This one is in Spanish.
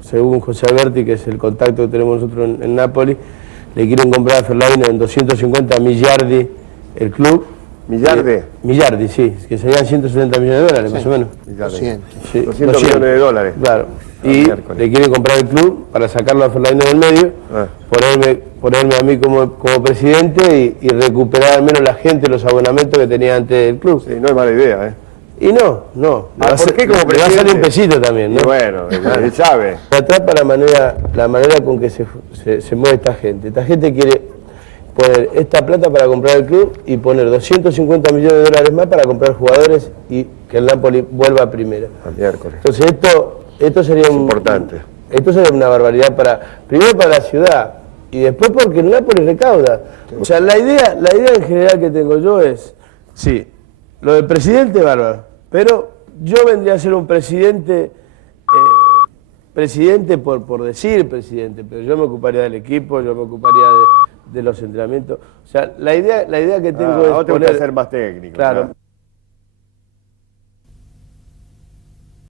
según José Alberti, que es el contacto que tenemos nosotros en Nápoles, le quieren comprar a Fellaini en 250 miliardi el club. ¿Millardi? Millardi, sí, que serían 170 millones de dólares, más o menos. 200. Sí, 200 millones de dólares. Claro. Y le quieren comprar el club para sacarlo a Fellaini del medio, ponerme a mí como presidente y recuperar al menos la gente, los abonamientos que tenía antes del club. Sí, no es mala idea, ¿eh? Y no. ¿Por qué como presidente? Le va a salir un pesito también, ¿no? Y bueno, él sabe. Me atrapa la manera con que se mueve esta gente. Esta gente quiere poner esta plata para comprar el club y poner 250 millones de dólares más para comprar jugadores y que el Napoli vuelva a primera. Al miércoles. Entonces esto sería importante. Esto sería una barbaridad primero para la ciudad y después porque el Napoli recauda. O sea, la idea en general que tengo yo es, sí, lo del presidente bárbaro, pero yo vendría a ser un presidente por decir presidente, pero yo me ocuparía del equipo, yo me ocuparía de los entrenamientos. O sea, la idea que tengo es vos te gusta ser más técnico. Claro. ¿No?